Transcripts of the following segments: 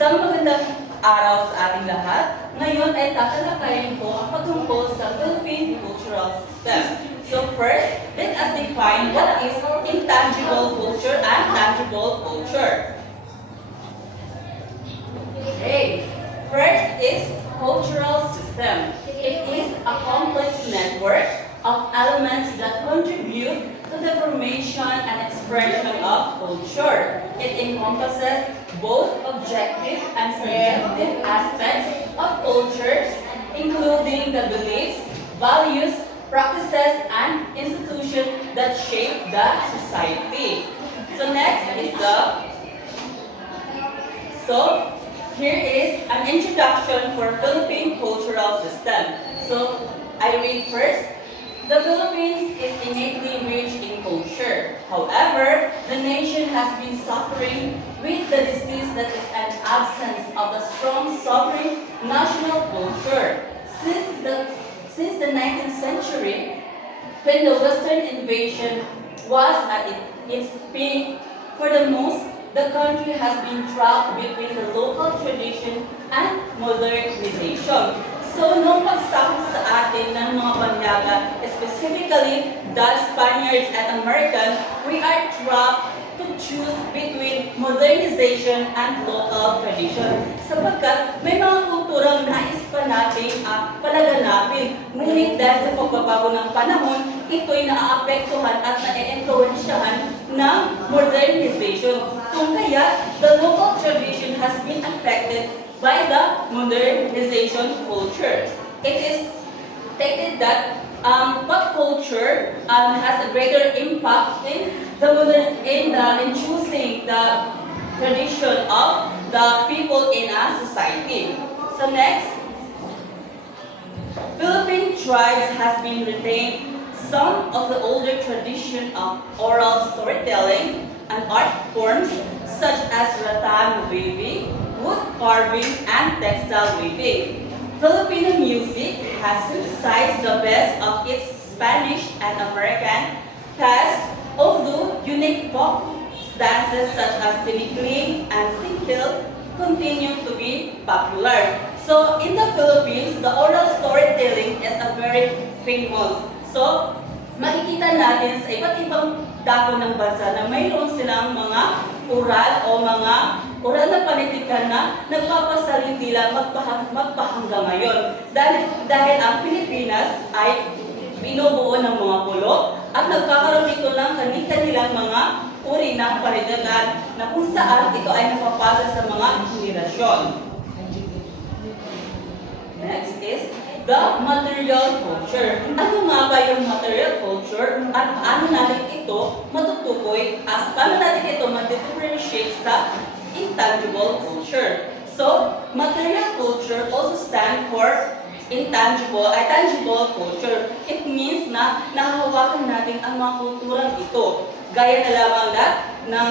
Isang magandang araw sa ating lahat. Ngayon ay tatalakayin ko ang patungkol sa Philippine cultural system. So first, let us define what is intangible culture and tangible culture. Okay. First is cultural system. It is a complex network of elements that contribute to the formation and expression of culture. It encompasses both objective and subjective aspects of cultures, including the beliefs, values, practices, and institutions that shape the society. Here is an introduction for Philippine cultural system. So I read first. The Philippines is innately rich in culture. However, the nation has been suffering with the disease that is an absence of a strong sovereign national culture. Since the 19th century, when the Western invasion was at its peak, for the most, the country has been trapped between the local tradition and modernization. So, nung pagsakop sa atin ng mga banyaga, specifically the Spaniards and Americans, we are trapped to choose between modernization and local tradition. Sapagkat may mga kulturang nais pa natin palaganapin. Ngunit dahil sa pagbabago ng panahon, ito'y naaapektuhan at na-influensyahan ng modernization. Kung kaya, the local tradition has been affected by the modernization culture. It is stated that pop culture has a greater impact in choosing the tradition of the people in a society. So next, Philippine tribes has been retained some of the older tradition of oral storytelling and art forms such as rattan weaving, wood carving, and textile weaving. Filipino music has synthesized the best of its Spanish and American past, although unique folk dances such as tinikling and singkil continue to be popular. So in the Philippines, the oral storytelling is a very famous. So makikita natin sa iba't ibang dako ng bansa na mayroon silang mga oral o mga oral na panitikan na nagpapasalindila magpahanggang ngayon. Dahil ang Pilipinas ay binubuo ng mga pulo at nagkakaroon ito ng kanilang mga uri ng panitikan na kung saan ito ay napapasa sa mga henerasyon. Next is the material culture. Ano nga ba yung material culture at paano natin ito matutukoy at paano natin ito ma-differentiate sa intangible culture? So, material culture also stands for tangible culture. It means na nahahawakan natin ang mga kulturang ito. Gaya na lamang ng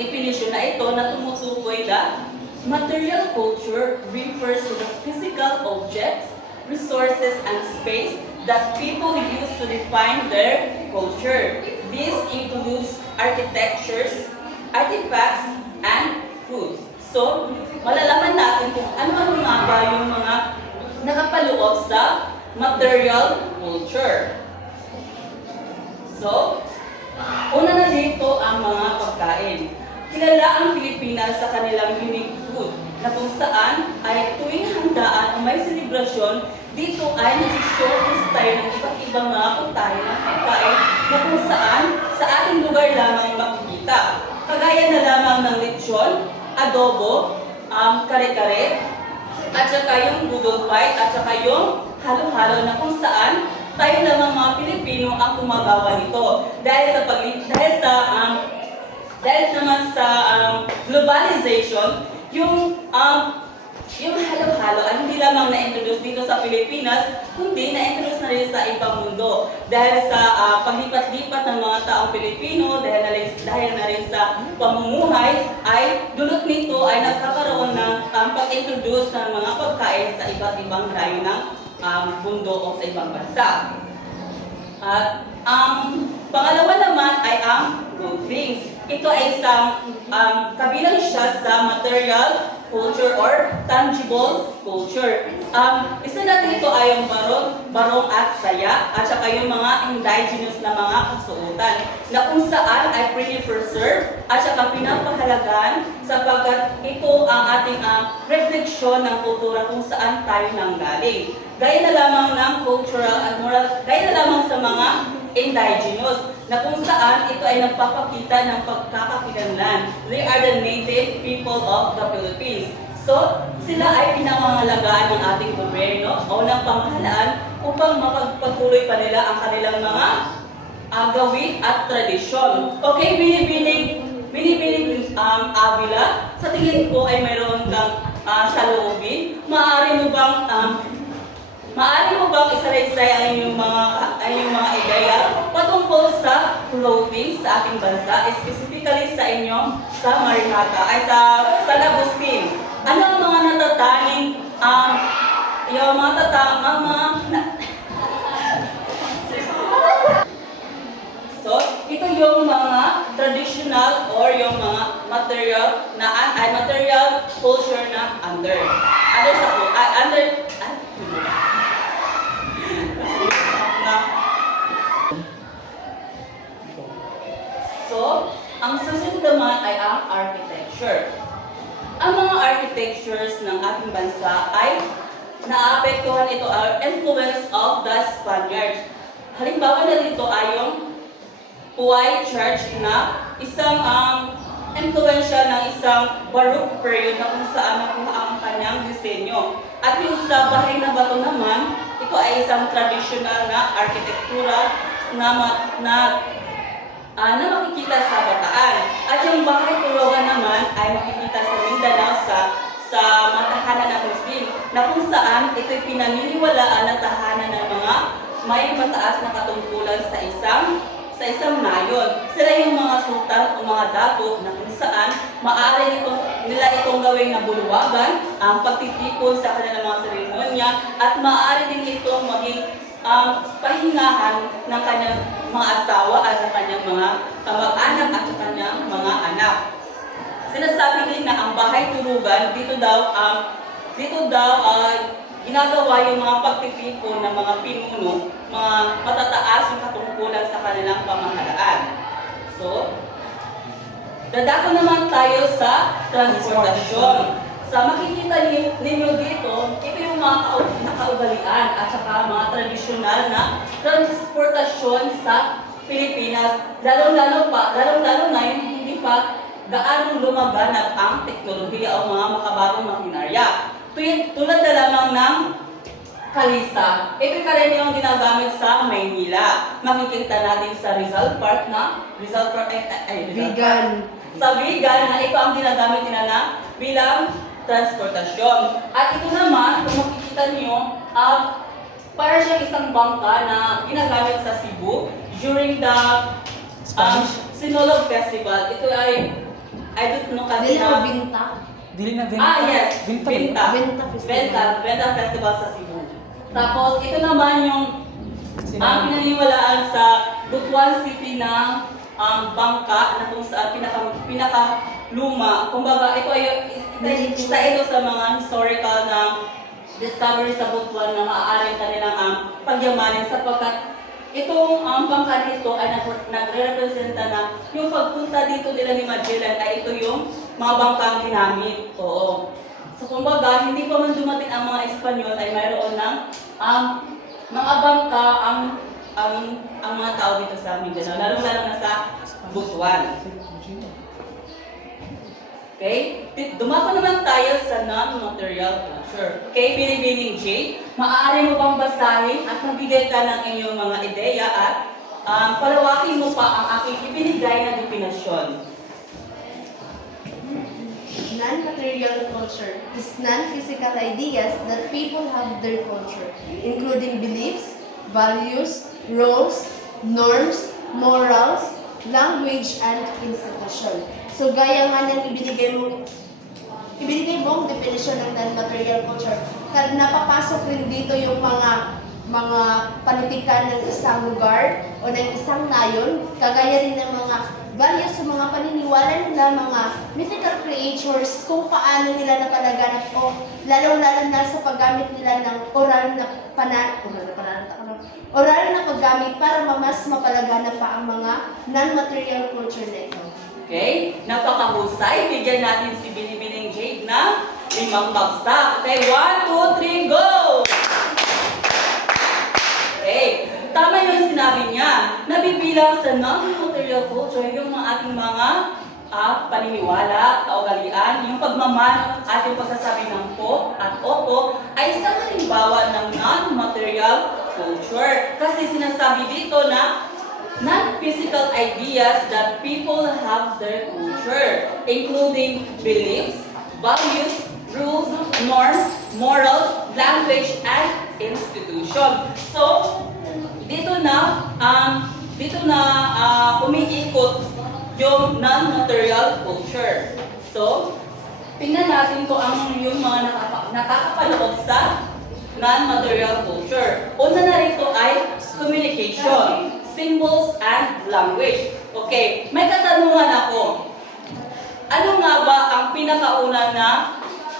definition na ito na tumutukoy na material culture refers to the physical objects, resources, and space that people use to define their culture. This includes architectures, artifacts, and food. So, malalaman natin kung ano-ano nga ba yung mga nakapaloob sa material culture. So, una na dito ang mga pagkain. Kilala ang Pilipinas sa kanilang unique food na kung saan ay tuwing handaan o may selebrasyon, dito ay nag-showcase tayo ng iba't ibang mga pagkain ng pagkain na kung saan sa ating lugar lamang makikita. Kagaya na lamang ng lechon, adobo, kare-kare, at saka yung noodle fight, at saka yung halo-halo na kung saan tayo lamang mga Pilipino ang gumagawa nito. Dahil naman sa globalization, yung halo-halo ay hindi lamang na-introduce dito sa Pilipinas, kundi na-introduce na rin sa ibang mundo. Dahil sa paglipat-lipat ng mga taong Pilipino, dahil na rin sa pamumuhay, ay dulot nito ay nagkakaroon ng pag-introduce ng mga pagkain sa iba't ibang layo ng mundo o sa ibang bansa. At ang pangalawa naman ay ang good things. ito ay isang kabilang siya sa material culture or tangible culture. Isa natin ito ay yung barong at saya at saka yung mga indigenous na mga kasuotan na kung saan ay preserve at saka pinapahalagan sapagkat ito ang ating refleksyon ng kultura kung saan tayo nanggaling. Gaya na lamang ng cultural at moral, gaya na lamang sa mga indigenous na kung saan ito ay nagpapakita ng pagkakakilanlan. They are the native people of the Philippines. So, sila ay pinangangalagaan ng ating gobyerno o ng pamahalaan upang mapagpatuloy pa nila ang kanilang mga gawin at tradisyon. Okay, binibining Avila, sa tingin ko ay mayroon kang saloobin. Maaari mo bang isalaysay ang inyong mga ideya patungkol sa clothing sa ating bansa, specifically sa inyo sa Marihata, ay sa San Agustin? Ano ang mga natataning, yung mga So, ito yung mga traditional or yung mga material culture na under So, ang susunod naman ay ang architecture. Ang mga architectures ng ating bansa ay naapektuhan ito ang influence of the Spaniards. Halimbawa na dito ay yung Puay Church na isang influensya ng isang Baroque period na kung saan nakuha ang kanyang disenyo. At yung sa Bahay na Bato naman, ito ay isang traditional na arkitektura na makikita sa Bataan. At yung Bahay Tulogan naman ay makikita sa Mindanao sa matahanan ng Muslim na kung saan ito'y pinaniniwalaan na tahanan ng mga may mataas na katungkulan sa isang nayon. Sila yung mga sultan o mga dato na kung saan maaari nila itong gawing nabuluwagan, ang pagtitipon sa kanilang mga seremonya at maaari din itong maging pahingahan ng kanyang mga asawa at ng kanyang mga kamag-anak at sa kanyang mga anak. Sinasabi din na ang bahay tulugan, dito daw ginagawa yung mga pagtitipon ng mga pinuno, mga matataas yung katungkulan sa kanilang pamahalaan. So, dadako naman tayo sa transportasyon. Sa makikita ninyo dito, ito yung mga nakaugalian at saka mga tradisyonal na transportasyon sa Pilipinas. Lalong-lalo na yung hindi pa gaano lumaganap ang teknolohiya o mga makabagong makinarya. Tulad na lamang ng kalisa. Ito karaniwang ginagamit sa Maynila. Makikita natin sa Rizal Park Vegan. Sa Vigan na ito ang ginagamit nila na bilang transportasyon. At ito naman, kung makikita niyo, para siyang isang bangka na ginagamit sa Cebu during the Sinulog Festival. Ito ay, I don't know kanina. Dili na Venta. Yes. Venta Festival sa Cebu. Tapos, ito naman yung pinaniwalaan sa Butuan City ng bangka na kung saan pinaka-luma. Kumbaga, isa ito sa mga historical na discovery sa Butuan na maaaring kanilang pagyamanin sapagkat itong bangka nito ay nagre-representa na yung pagpunta dito nila ni Magellan ay ito yung mga bangkang ginamit. Oo. So kumbaga, hindi pa man dumating ang mga Espanyol ay mayroon ng mga bangka ang mga tao dito sa Mindanao, lalo-lalo na sa Butuan. Okay? Dumako naman tayo sa non-material culture. Okay, Binibining J, maaari mo bang basahin at magbigay ka ng inyong mga ideya at palawakin mo pa ang aking ibinigay na definasyon. Non-material culture is non-physical ideas that people have their culture, including beliefs, values, roles, norms, morals, language, and institution. So gaya nga ng ibinigay mong definisyon ng non-material culture, napapasok rin dito yung mga panitikan ng isang lugar o ng isang nayon, kagaya rin ng mga values sa mga paniniwala nila, mga mythical creatures, kung paano nila napalaganap o lalong-lalo na sa paggamit nila ng oral na paggamit para mas mapalaganap pa ang mga non-material culture na ito. Okay? Napakahusay. Bigyan natin si Binibining Jade ng 5 bagsak. Okay, 1, 2, 3, go! Okay. Tama yung sinabi niya. Nabibilang sa non-material culture yung mga ating mga paniniwala, kaugalian, yung pagmamano, ating pagsasabi ng po at opo ay isang halimbawa ng non-material culture. Kasi sinasabi dito na non-physical ideas that people have their culture, including beliefs, values, rules, norms, morals, language, and institution. So, dito na umiikot yung non-material culture. So, tingnan natin kung yung mga nakakapanood sa non-material culture. Una na rito ay communication, symbols, and language. Okay, may katanungan ako. Ano nga ba ang pinakauna na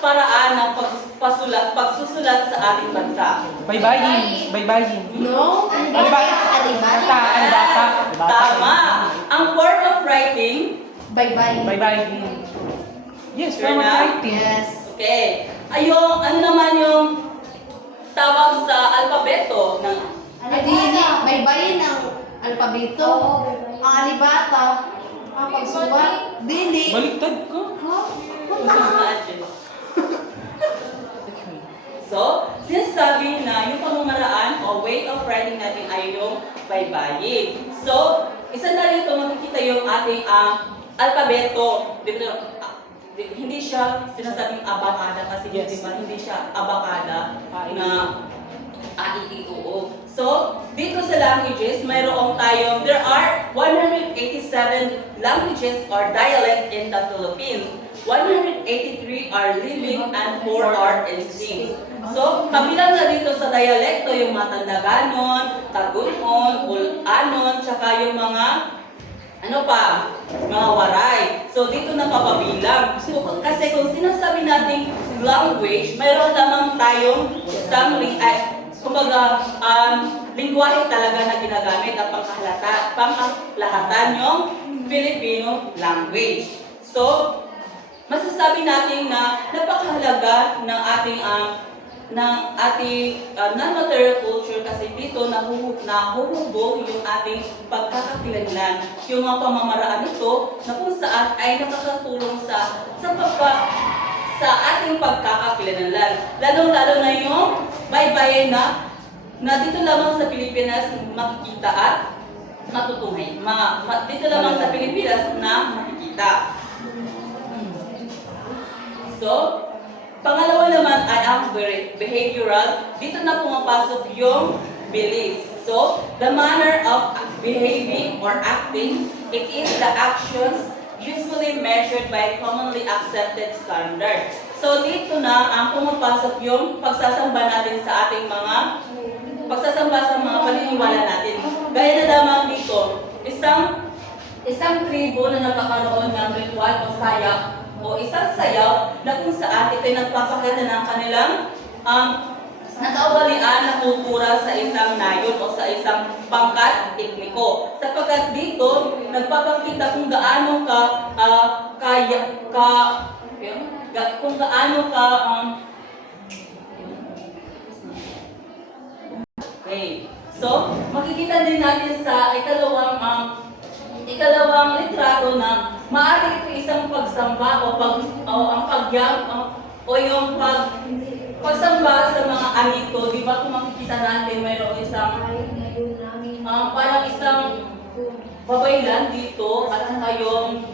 paraan ng pagsusulat sa ating bansa? Baybayin. Baybayin. No? Ano ba? Alibata. Data. Tama. Ang form of writing. Bye-bye. Baybayin. Yes, Sure from na? writing. Yes. Okay. Ano naman yung tawag sa alpabeto ng Bye-bye ng alpabeto. Ang alibata. Ang pagsulat. Dili. Baliktad ko. So, sinasabi na yung pamamaraan o way of writing natin ay yung baybayin. So, isa na rin ito makikita yung ating alpabeto. Hindi siya sinasabing abakada kasi Yes. diba, hindi siya abakada na A-I-E-O-O. So, dito sa languages, mayroong there are 187 languages or dialect in the Philippines. 183 are living and 4 are extinct. So, kabilang na dito sa dialekto yung Matandaganon, Tagunon, Ulanon, tsaka yung mga mga waray. So, dito napapabilang. So, kasi kung sinasabi nating language, mayroon lamang tayong isang lingwahe talaga na ginagamit at pangkalahatan yung Filipino language. So, masasabi natin na napakahalaga ng ating non-material culture kasi dito nahuhubog yung ating pagkakakilanlan. Yung mga pamamaraan nito na kung saan ay nakakatulong sa ating pagkakakilanlan. Lalong-lalo na yung baybayin na dito lamang sa Pilipinas makikita at matutuhay. Dito lamang sa Pilipinas na makikita. So, pangalawa naman ay ang behavioral. Dito na pumapasok yung beliefs. So, the manner of behaving or acting, it is the actions usually measured by commonly accepted standards. So, dito na ang pumapasok yung pagsasamba natin sa ating pagsasamba sa mga paniniwala natin. Gaya na lamang dito, isang tribo na nagkakaroon ng ritual o sayaw o isang sayaw na kung saan ito'y nagpapakita ng kanilang nakaugalian na kultura sa isang nayon o sa isang pangkat etniko. Sapagkat dito, nagpapakita kung gaano okay. So, makikita din natin sa ikalawang litrato na maaari ito isang pagsamba yung pagsamba sa mga anito. Di ba kung makikita natin mayroong parang isang babaylan dito at saka yung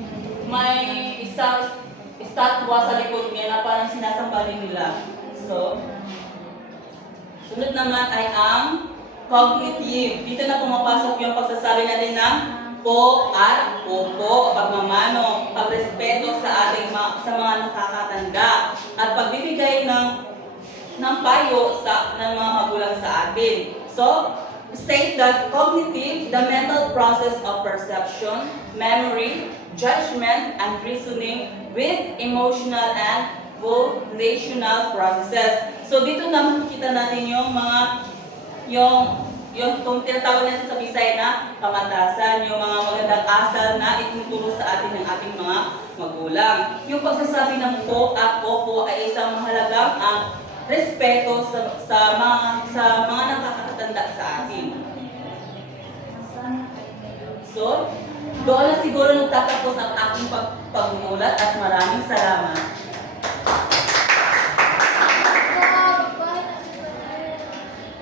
may isang estatwa sa likod niya na parang sinasamba rin nila. So, sunod naman ay ang cognitive. Dito na pumapasok yung pagsasabi natin ng po at opo, pagmamano, pagrespeto sa mga nakakatanda, at pagbibigay ng payo ng mga magulang sa atin. So, state that cognitive, the mental process of perception, memory, judgment, and reasoning with emotional and volitional processes. So dito naman makikita natin yung mga yung kung tinatawag natin sa Bisaya na kamatasan, yung mga magandang asal na itinuturo sa atin ng ating mga magulang. Yung pagsasabi ng po at opo ay isang mahalagang respeto sa mga nakakatanda sa atin. So, doon na siguro nagtatapos ang aking pagmulat at maraming salamat.